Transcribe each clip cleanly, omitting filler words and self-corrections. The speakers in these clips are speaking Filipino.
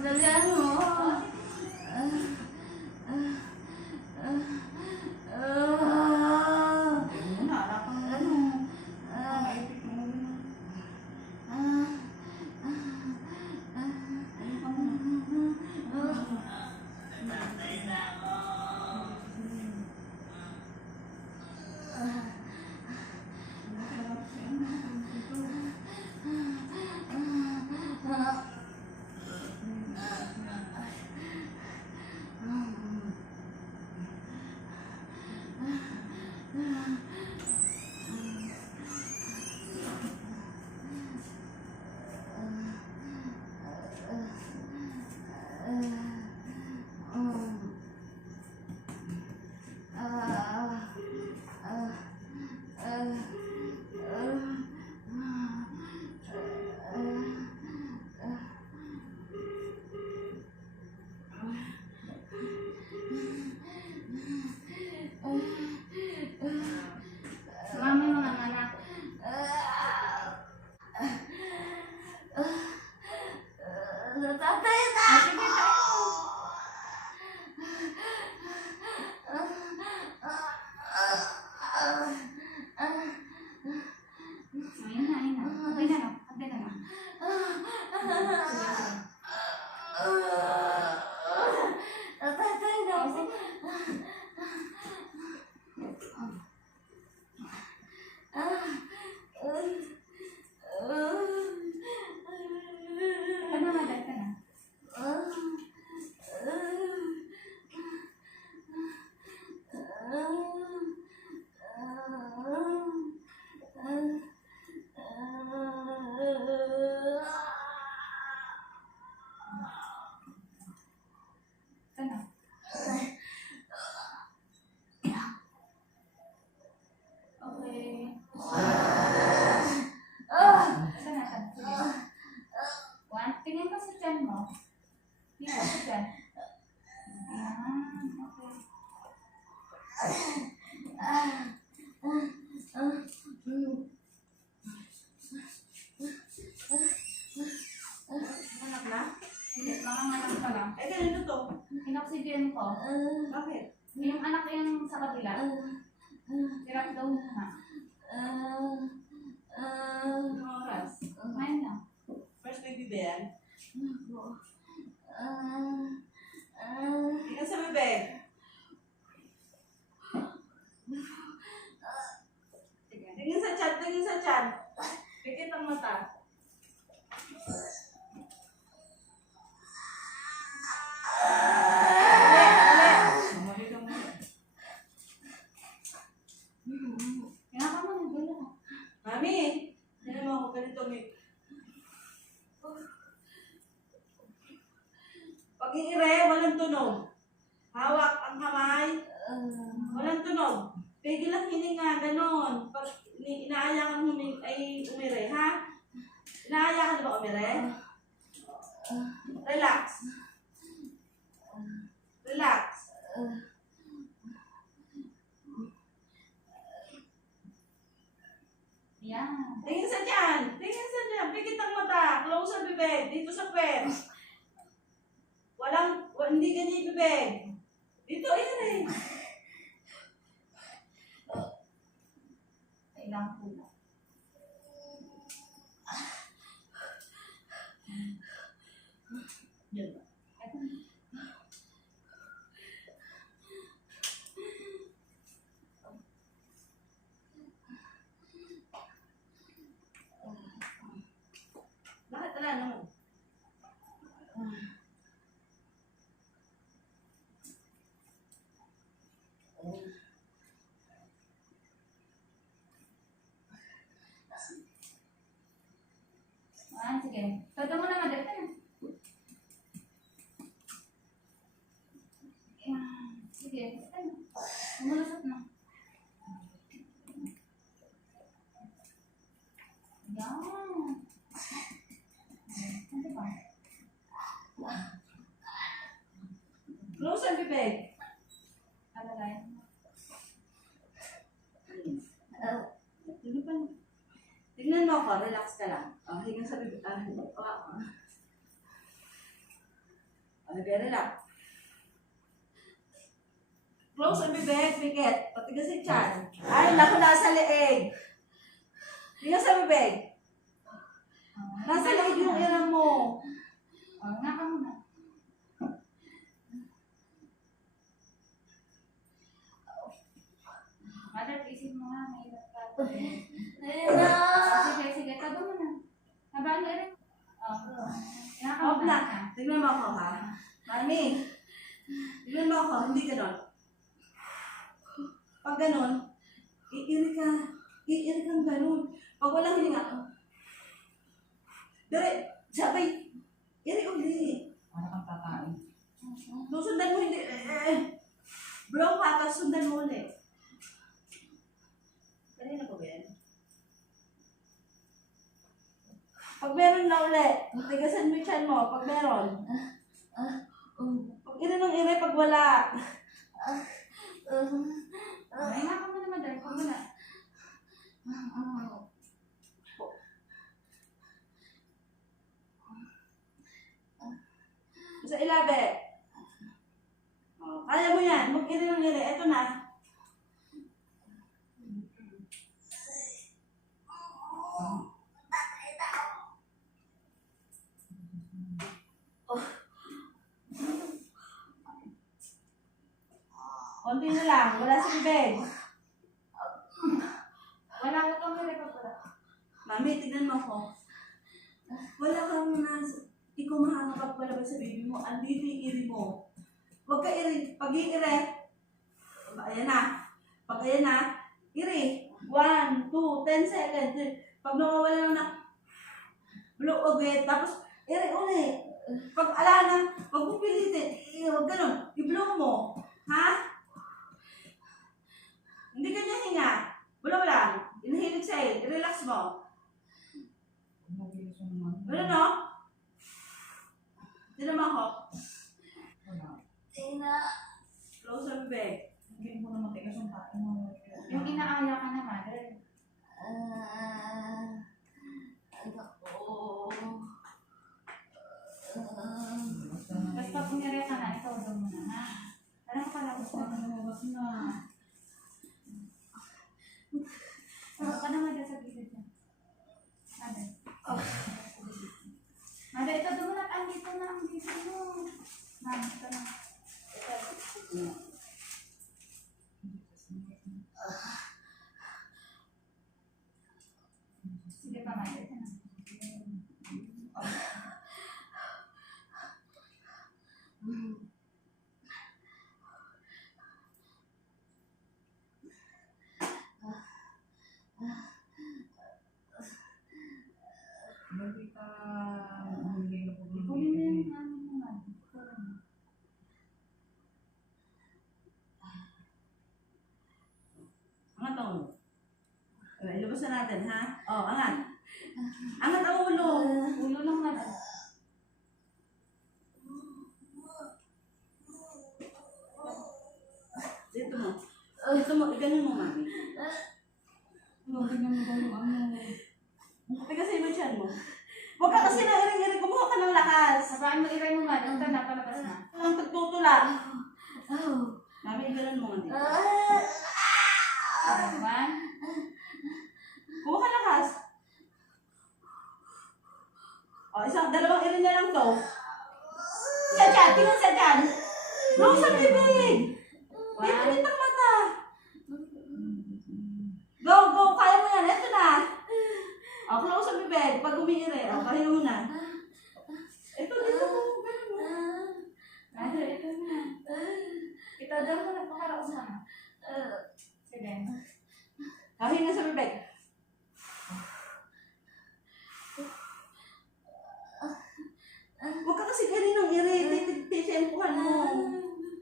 Dalian mo. Inoxygen ko. Bakit? Yung anak yung sa kabila. Hirap daw na. Anong oras? Ngayon na. First baby ba yan? Tingnan sa bebek. Tingin sa chan, tingin sa chan. Pikit ang mata. Mami, hindi mo ako ganito may... Pag iire, walang tunog. Hawak ang kamay. Walang tunog. Pigil ang hininga, ganon. Pag inaaya kang umire, ha? Inaaya ka na ba umire? Relax. Relax. Yan. Tingin sa dyan. Tingin sa dyan. Pikit ang mata. Close ang bibig. Dito sa pet. Hindi ganyan yung bibig. Dito, ayan eh. Kailangan ko na. Yan ba? Bakit wala naman? Sige. Toto mo na madali na. Sige. Umulusot na. Yan. Ano ba? Close ang bibig. Alagay. Tignan mo ako, relax ka lang. Hinga sa bibig. Very relax. Close ang bibig, bigit. Patigas yung chan. Ay, naku, nasa leeg. Tigas sa bibig. Nasa leeg yung ira mo. Nga ka muna. Mother, isip mo nga, mahirap ka. Sige, tado mo na. Habaan na rin. Nga ka Off muna. na. Tignan mo ako, ha? Mami. Tignan mo ako, hindi ganon. Pag ganon, iiri ka. Iiri kang ganon. Pag walang hininga, dire, sabay, iri uli. Ano kang kakain? Susundan mo, hindi, blow ka, tapos sundan mo ulit. Kanina ko ba yan? Pag meron na ulit, tigasan mo yung tiyan mo, pag meron. Pag iri ng iri, pag wala. Ay, nga ka muna, mother. Huwag mo na. Sa ilabe. Kaya mo yan, mag iri ng iri, eto na. Konti na lang, wala sa bibig. Wala ko kang hirap pala. Mami, tignan mo ako. Wala kang nasa, ikaw makakapagpalabas sa baby mo, andito yung iri mo. Huwag ka iri, pag i-iri, ayan na. Pag ayan na, iri. 1, 2, 10 seconds. Pag nawawala na, blow ulit, tapos iri ulit. Pag ala na, huwag mo pilitin, huwag ganun, i-blow mo. Ha? Hindi ka niya hinga. Blow lang. Inhale, exhale. I-relax mo. Mabilis yung naman. Ano no? Tinan mo ako. Wala. Close ang bibig. Hindi mo naman tigas yung kain mo. Yung inaaya ka na, mother. Basta kung nire ka na, ikaw daw mo na, ha? Parang makalabas na. Lumabas na. Parang ka na, mother, sa gilid niya. Mother. Mother, ito daw mo na. Andito na ang gilid mo. Mami, ito na. Sige pa, mother. Ito na. Hindi ka hindi na po. Kunin mo yung ano mo, mother. Kunin mo. Angat ang ulo. Ilabas na natin, ha? Oh, angat. Angat ang ulo. Ulo lang, mother. Dito mo. Dito mo. Ganun mo, mami. Tingnan mo daw yung ano. Tigasin mo yung tiyan mo. Huwag ka kasi na iring-iring. Kumuha ka ng lakas. Sabaan mo iray mo, mother. Ito na, palabas na. Ang pagtutula. Mami, ganun mo nga dito. 1. Kumuha ka lakas. O, dalawang iring na lang to. Sa tiyan. Tingnan sa tiyan. Close ang bibig. Pipilit ang mata. Go, go. Kaya mo yan. Ito na. O, close ang bibig. Pag umiire, o, kaya mo na. Ito, dito mo. Ganun mo. Mother, ito na. Ito daw mo na, pakaraos na. Sige. Hinga sa bibig. Huwag ka kasi ganinong iri-titempuhan mo.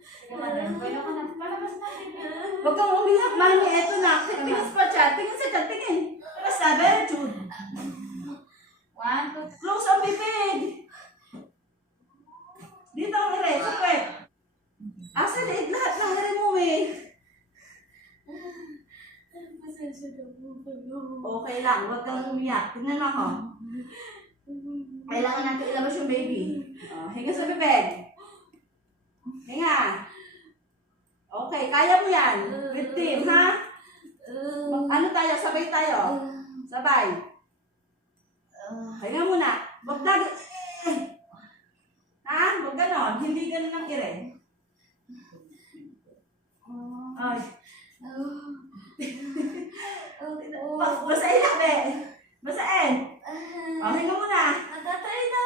Sige, mother. Pwede ko na. Palabas na, baby. Huwag kang umihap, mami. Eto na. Tingin pa siya. Tingin sa tiyan. Tingin. Basta, very good. 1, 2, Close ang bibig. Dito ang iri. Kapwet. Asa liit lahat ng iri mo eh. Okay lang. Huwag kang umiyak. Tingnan mo ako. Kailangan natin ilabas yung baby. Hinga sa bibig. Hinga. Okay, kaya mo yan. With team, ha? Ano tayo? Sabay tayo. Sabay. Hinga muna. Huwag lagi. Ha? Huwag ganon. Hindi ganon ang ire. Ay. Basahin na, be. Basahin. Hinga muna.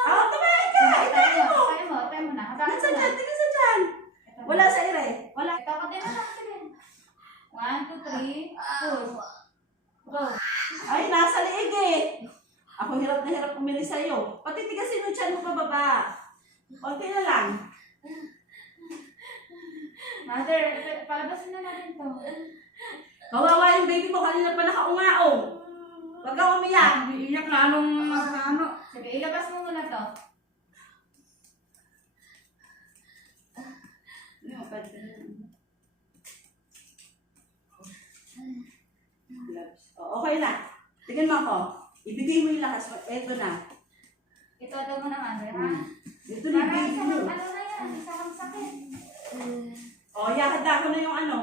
Tumahin ka. Itahin mo. Kaya mo na. Tingnan sa dyan. Tingnan sa dyan. Wala sa ire. Wala. Ito ka din na lang. Sige. 1, 2, 3, push. Go. Ay, nasa liig eh. Ako hirap na hirap umili sa'yo. Pati tigasin yung tiyan mo pababa. Konti na lang. Mother, palabasin na natin to. Kawawa yung baby mo. Kanina pa nakaungaong. Huwag kang umiyak. Iiyak na ano. Sige, ilabas mo muna to. Okay na. Tingnan mo ako. Ibigay mo yung lakas. Eto na. Ito daw mo na, Mother, ha? Ito na yung Parang baby isa mo. lang, ano na yan, isa lang sakit. Yakad ako na yung ano.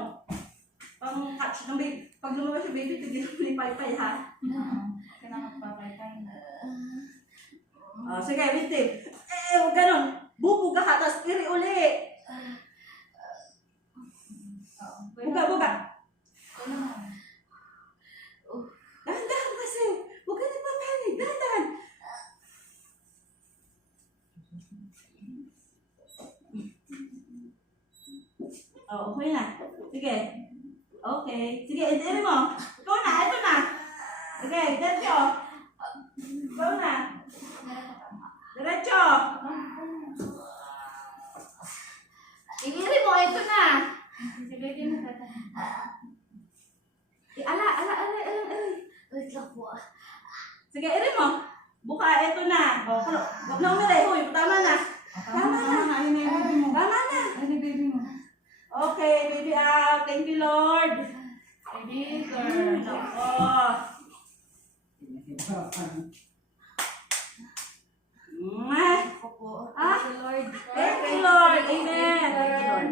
Pang catch ng baby. Pag lumabas yung baby, tigil mo ni Paypay, ha? Kaya magpapaytay na. Sige, wait, Tim. Huwag ganun. Bubog ka, tapos iri uli. Buga, buga. Dahan-dahan kasi. Huwag ka nagpapanig. Dahan-dahan. Okay na. Sige. Okay. Sige, edi mo. Ikaw na, ito na. Sige, diretso. Ikaw na. Diretso. Iliri mo, ito na. Si baby mo tatay. Ala. Wait lang po. Sige, iri mo. Buka, ito na. Huwag na umiri. Huy, tama na. Tama na. Ayun na yung baby mo. Tama na. Ayun na yung baby mo. Okay, baby out. Thank you, Lord. Baby girl. Oh. Opo. Ah, Thank you, Lord. Thank you, Lord. Amen. Thank you, Lord.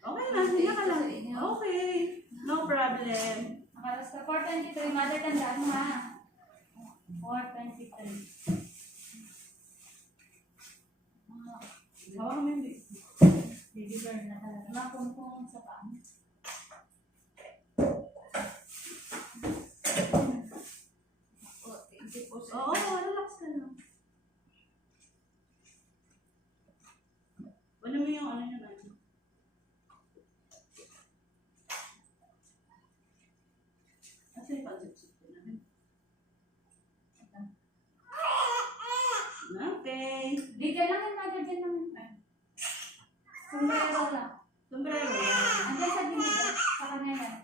Okay na, hindi ka lang. Okay. No problem. Nakalas ka 4:23. Mother, tandaan mo, ha? 4:23. Hawa kami yung baby. Baby girl na talaga. Makumpong sa paan. Oo, relax ka lang. Wala mo yung ano yun. Asa yung pagsipsip ko namin? Okay. Di dyan lang yung mother, dyan lang yung sombrero lang. Sombrero yan. Andiyan sa gilid, sa kanya yan.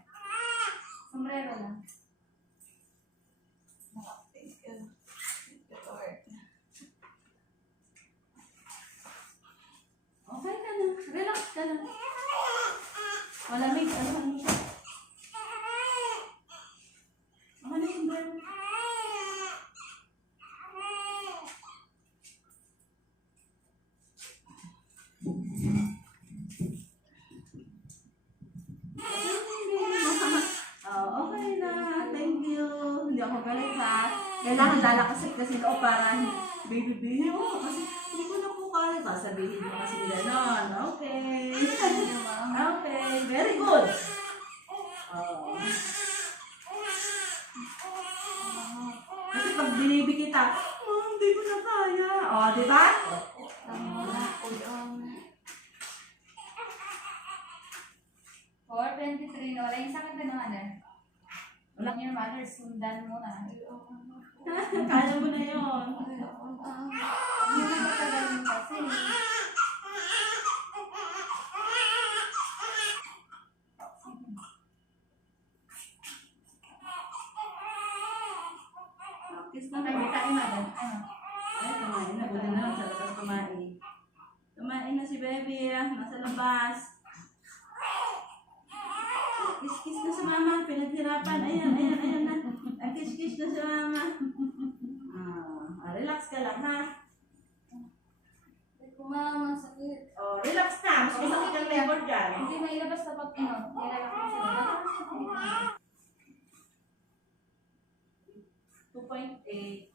Sombrero lang. Thank you. Thank you, Lord. Okay ka na. Relax ka na. Malamig. Ano ano siya? Ano yung sombrero? Okay na. Thank you. Hindi ako galit, ha. Kailangan lalakasin kasi ko para baby kasi hindi ko na po kaya. Sasabihin mo kasi gano'n. Okay. Okay. Very good. Kasi pag binibi kita, hindi ko na kaya. Di ba? Or 23 na wala yung sakit na naman eh. Wala yung mother, sundan mo na. Kaya mo na yun. Hindi na matagal mo kasi. Kiss na Okay, naman. kita ni mother. Ano? Ay, kumain na. Buti na lang sa labas kumain. Kumain na si baby. Nasa labas. Kiss-kiss na sa mama. Pinaghirapan. Ayan na. Kiss-kiss na sa mama. Relax ka lang, ha? 2.8.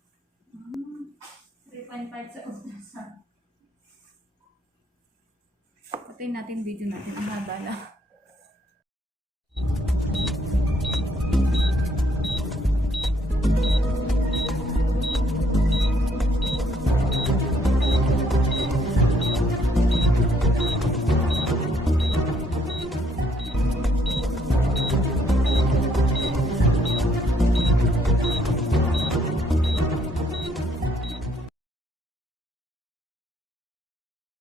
3.5 sa ultrasound. Patayin natin video natin. Ang haba na.